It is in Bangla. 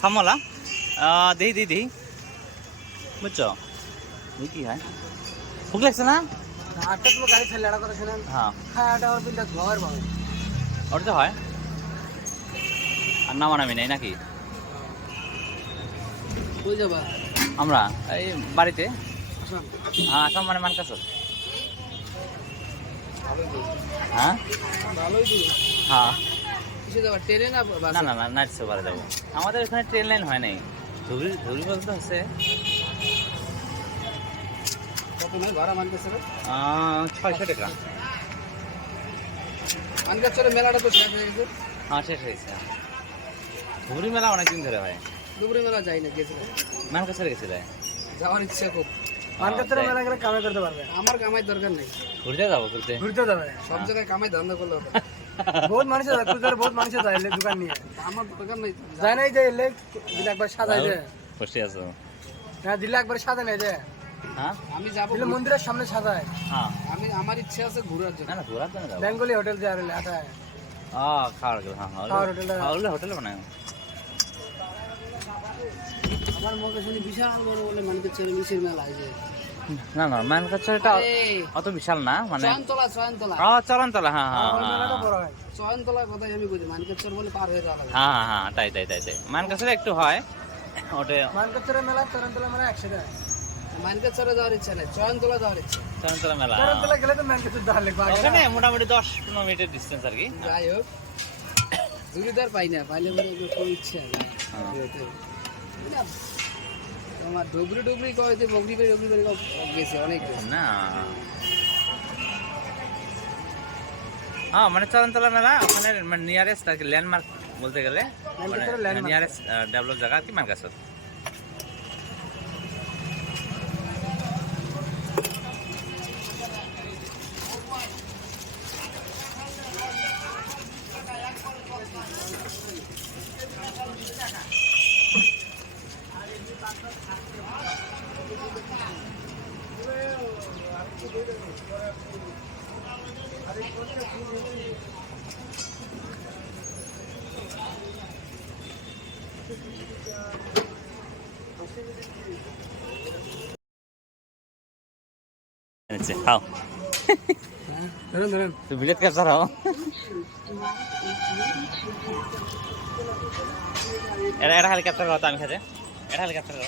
খামলা দেখি দেখি দেখি বুঝছো কি হয় ভুক লাগছে না? হ্যাঁ ওটা তো হয় আর নামানামি নেই নাকি? আমরা এই বাড়িতে হ্যাঁ আসাম মানে মানকাছ হ্যাঁ হ্যাঁ না না না নাইট সুপারে যাবো। আমাদের এখানে ট্রেন লাইন হয় নাই। ধুবড়ি ধুবড়ি বলতে হচ্ছে 600 টাকা। মেলাটা তো শেষ হয়ে গেছে। হ্যাঁ শেষ হয়েছে। ধুবড়ি মেলা অনেকদিন ধরে হয়। দুপুরে মেলা যাই না, গেছিলাম। মানকাছারে গেছিলে? যাওয়ার ইচ্ছা খুব। মানকাছারে মেলা করে কামাই করতে পারবে। আমার কামাই দরকার নেই। ঘুরতে যাবো ঘুরতে যাবে সব জায়গায় কামাই ধান্দা করলে হবে। বহুত মানুষ যায়, বহুত মানুষ যায় দোকান নিয়ে। আমার দোকান নেই, যায় নাই যে এলে দিলে একবার সাজাই দে। বসে আছো? হ্যাঁ দিলে একবার সাজা নেই যে। হ্যাঁ আমি যাব মন্দিরের সামনে সাজায়। হ্যাঁ আমার ইচ্ছা আছে ঘোরার জন্য। না ঘোরার জন্য যাবো। বেঙ্গলি হোটেল যায় আর লেখা আছে। খাওয়ার হ্যাঁ হোটেলে বানায়। আমার মনে শুনি বিশাল বড় বলে মানকাছারে মিশের মেলা আছে। না না মানকাছারটা অত বিশাল না, মানে চরণতলা হ্যাঁ হ্যাঁ চয়নতলার কথাই আমি বলি, মানকাছার বলে পার হয়ে যাওয়া। হ্যাঁ হ্যাঁ তাই তাই তাই তাই মানকাছারে একটু হয় ওটা। মানকাছারের মেলা চরণতলা মেলা একসাথে। মানকাছারে যাওয়ার ইচ্ছা নেই, চয়নতলা যাওয়ার ইচ্ছা। চরণতলা মেলা চয়নতলা গেলে তো মানকাছার যাওয়া লাগবে। ওখানে মোটামুটি 10-15 মিনিটের ডিসটেন্স আর কি। যাই হোক জুড়িদার পাই না, পাইলে বলে খুব ইচ্ছা তোমার ডুবরি ডুবরি কয়েছে বগরি বাড়ি গেছে অনেক না। হ্যাঁ মানে চরণতলা মেলা ওখানে মানে নিয়ারেস্ট আর কি ল্যান্ডমার্ক বলতে গেলে, নিয়ারেস্ট ডেভেলপ জায়গা আর কি মানকাছার। খাও তুই ভিডিও ক্যাপচার হও। এটা খালি ক্যাপচার করো, আমি খাতে এটা খালি ক্যাপচার করো।